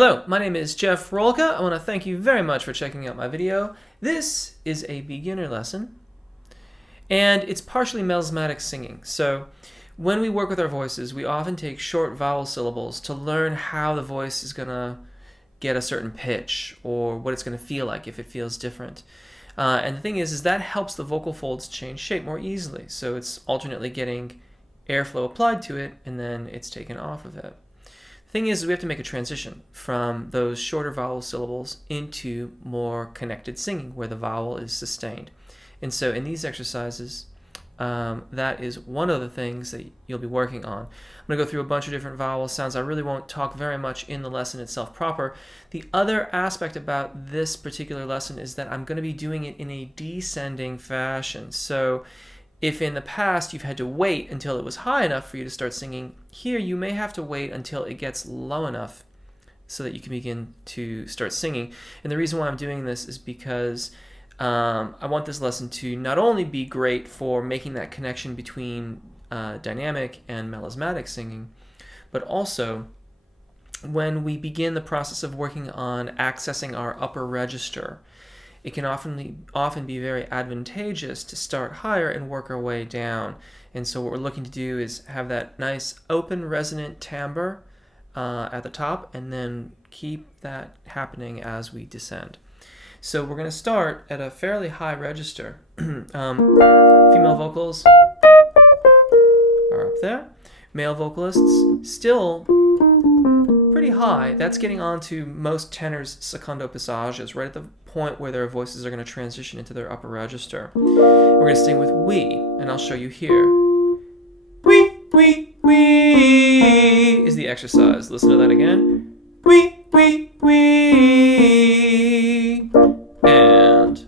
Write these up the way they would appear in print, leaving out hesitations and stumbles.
Hello, my name is Jeff Rolka. I want to thank you very much for checking out my video. This is a beginner lesson, and it's partially melismatic singing. So when we work with our voices, we often take short vowel syllables to learn how the voice is going to get a certain pitch or what it's going to feel like if it feels different. And the thing is that helps the vocal folds change shape more easily. So it's alternately getting airflow applied to it and then it's taken off of it. The thing is we have to make a transition from those shorter vowel syllables into more connected singing where the vowel is sustained. And so in these exercises, that is one of the things that you'll be working on. I'm going to go through a bunch of different vowel sounds. I really won't talk very much in the lesson itself proper. The other aspect about this particular lesson is that I'm going to be doing it in a descending fashion. So if in the past you've had to wait until it was high enough for you to start singing, here you may have to wait until it gets low enough so that you can begin to start singing. And the reason why I'm doing this is because I want this lesson to not only be great for making that connection between dynamic and melismatic singing, but also when we begin the process of working on accessing our upper register, it can often be very advantageous to start higher and work our way down. And so what we're looking to do is have that nice open resonant timbre at the top and then keep that happening as we descend. So we're going to start at a fairly high register. Female vocals are up there. Male vocalists still pretty high. That's getting on to most tenors' secondo passages, right at the point where their voices are going to transition into their upper register. We're going to sing with we, and I'll show you here. We is the exercise. Listen to that again. We. And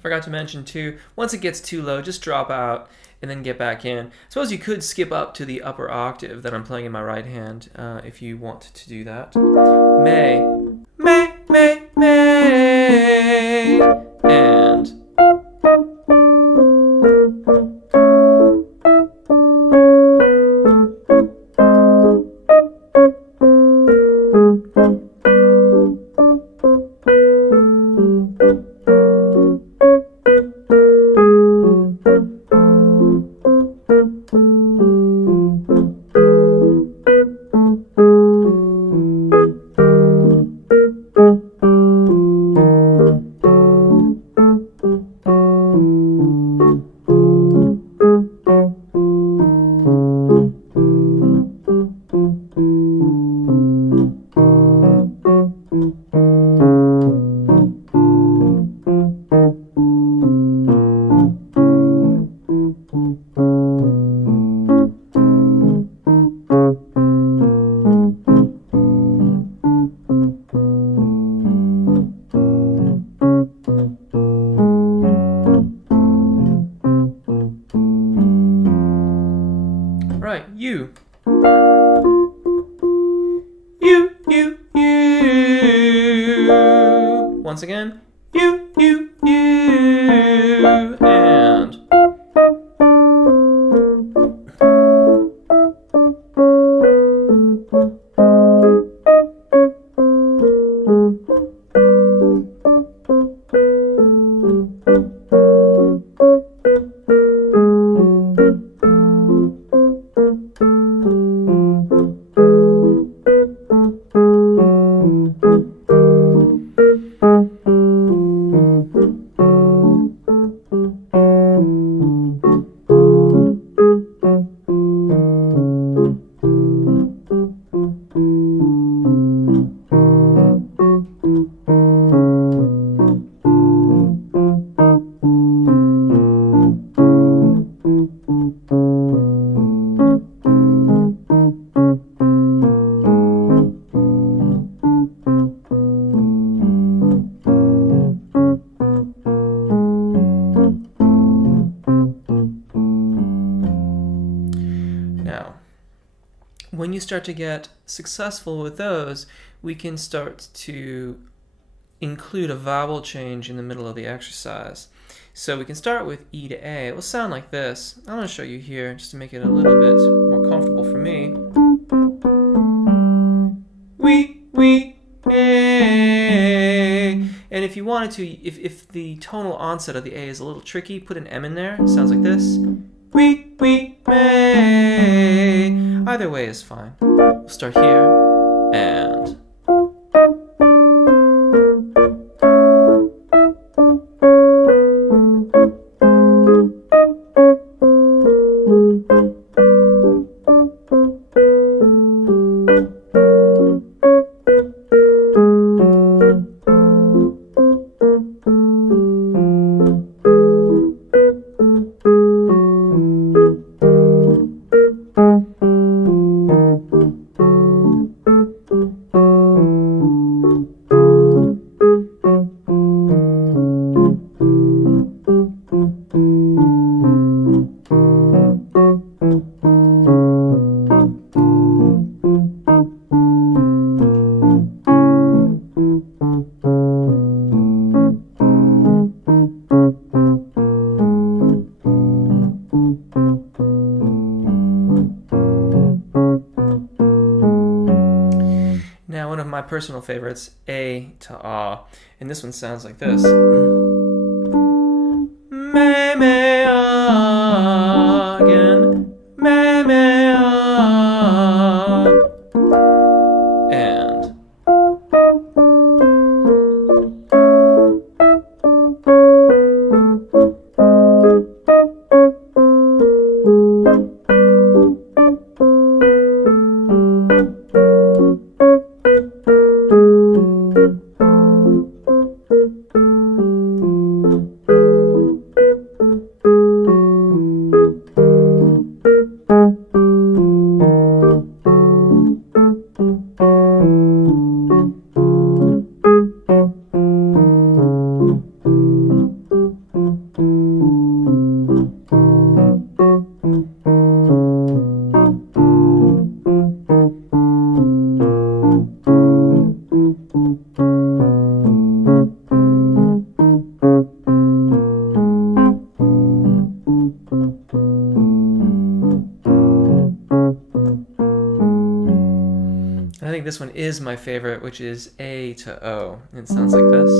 forgot to mention too, once it gets too low, just drop out and then get back in. I suppose you could skip up to the upper octave that I'm playing in my right hand if you want to do that. May, and right, you. Once again, you, and when you start to get successful with those, we can start to include a vowel change in the middle of the exercise. So we can start with E to A. It will sound like this. I'm going to show you here just to make it a little bit more comfortable for me. We, A. And if you wanted to, if the tonal onset of the A is a little tricky, put an M in there. It sounds like this. We, may. Either way is fine. We'll start here and. Now, one of my personal favorites, A to Ah, and this one sounds like this. Me, me, ah, again. Me, me, ah. And. I think this one is my favorite, which is A to O. And it sounds like this.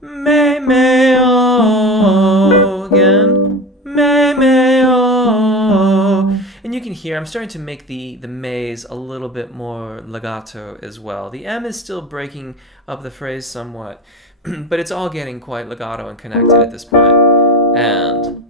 Me, me, O, again. Me, me, O. And you can hear I'm starting to make the mays a little bit more legato as well. The M is still breaking up the phrase somewhat, but it's all getting quite legato and connected at this point. And.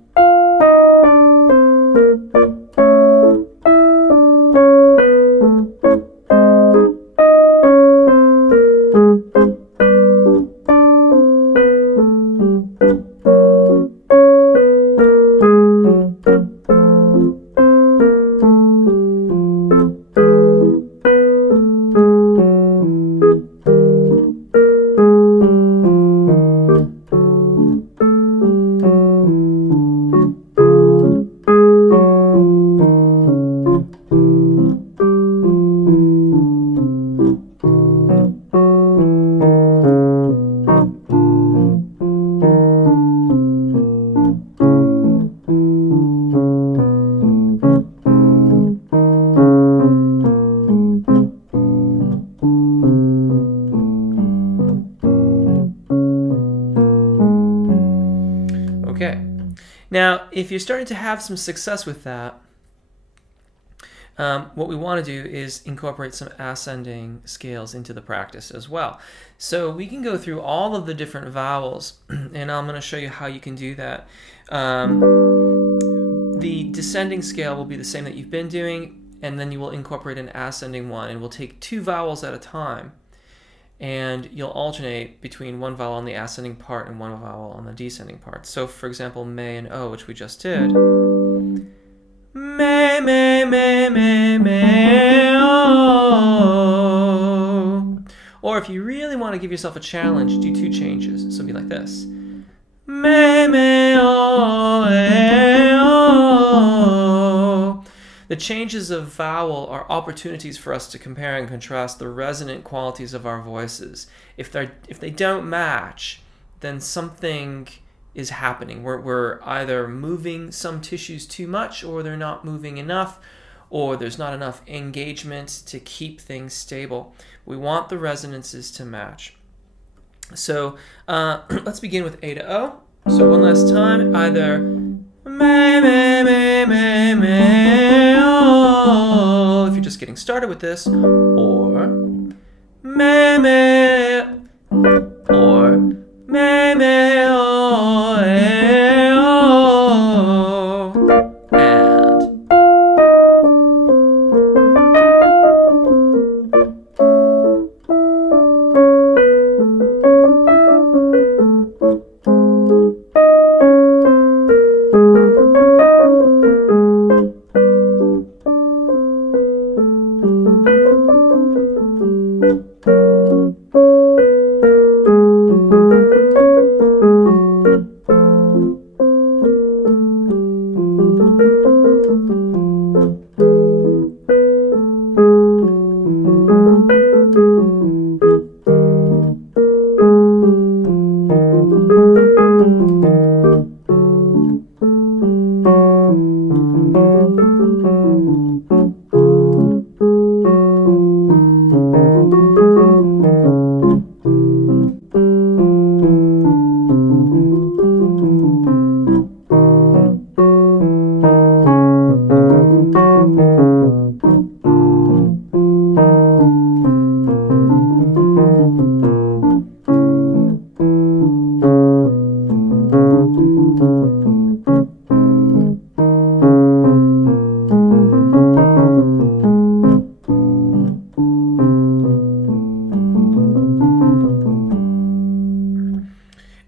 Okay, now if you're starting to have some success with that, what we want to do is incorporate some ascending scales into the practice as well. So we can go through all of the different vowels, and I'm going to show you how you can do that. The descending scale will be the same that you've been doing, and then you will incorporate an ascending one, and we'll take 2 vowels at a time. And you'll alternate between one vowel on the ascending part and one vowel on the descending part. So, for example, me and O, which we just did. Me, me, me, me, me, O. Or if you really want to give yourself a challenge, do 2 changes. So it'll be like this. Me, me, O, e, O. The changes of vowel are opportunities for us to compare and contrast the resonant qualities of our voices. If they don't match, then something is happening. We're either moving some tissues too much, or they're not moving enough, or there's not enough engagement to keep things stable. We want the resonances to match. So let's begin with A to O. So one last time, either me, me, me, me, me, oh, if you're just getting started with this, or me, me, or me, me, oh, eh, oh,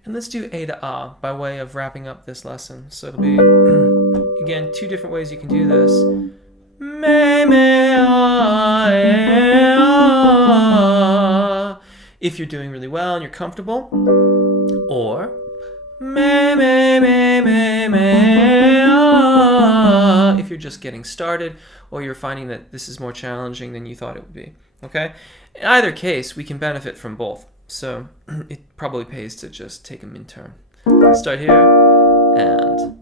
and let's do A to Ah by way of wrapping up this lesson. So it'll be, again, two different ways you can do this. Me, me, ah, eh, ah, if you're doing really well and you're comfortable. Or me, me, me, me, me, ah, if you're just getting started or you're finding that this is more challenging than you thought it would be. Okay? In either case, we can benefit from both. So it probably pays to just take them in turn. Start here, and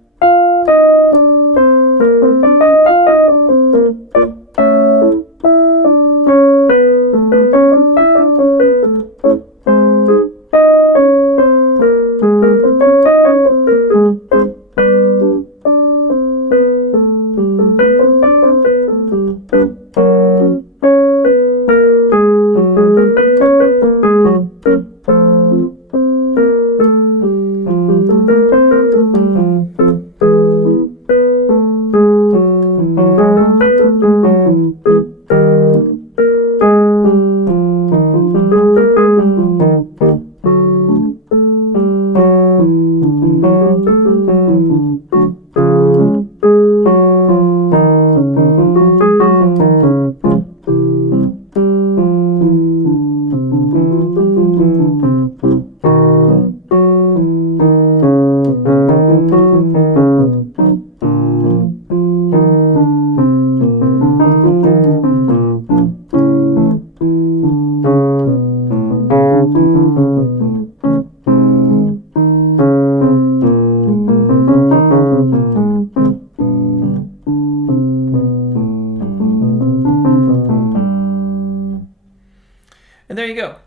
And there you go.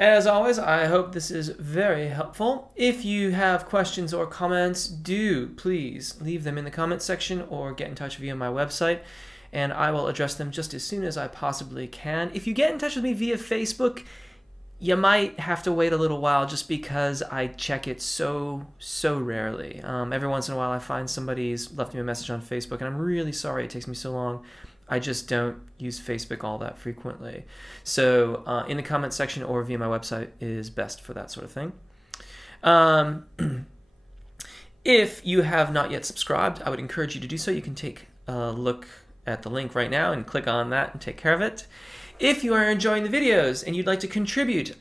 As always, I hope this is very helpful. If you have questions or comments, do please leave them in the comment section or get in touch via my website, and I will address them just as soon as I possibly can. If you get in touch with me via Facebook, you might have to wait a little while just because I check it so rarely. Every once in a while I find somebody's left me a message on Facebook, and I'm really sorry it takes me so long. I just don't use Facebook all that frequently. So in the comment section or via my website is best for that sort of thing. If you have not yet subscribed, I would encourage you to do so. You can take a look at the link right now and click on that and take care of it. If you are enjoying the videos and you'd like to contribute,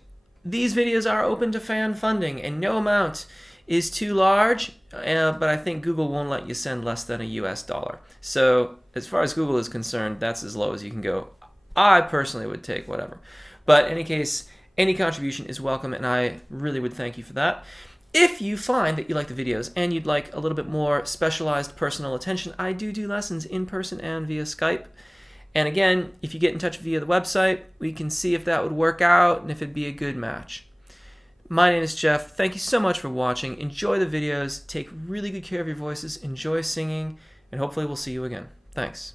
these videos are open to fan funding, and no amount is too large, but I think Google won't let you send less than a US dollar. So as far as Google is concerned, that's as low as you can go. I personally would take whatever. But in any case, any contribution is welcome, and I really would thank you for that. If you find that you like the videos and you'd like a little bit more specialized personal attention, I do lessons in person and via Skype. And again, if you get in touch via the website, we can see if that would work out and if it'd be a good match. My name is Jeff. Thank you so much for watching. Enjoy the videos. Take really good care of your voices. Enjoy singing. And hopefully we'll see you again. Thanks.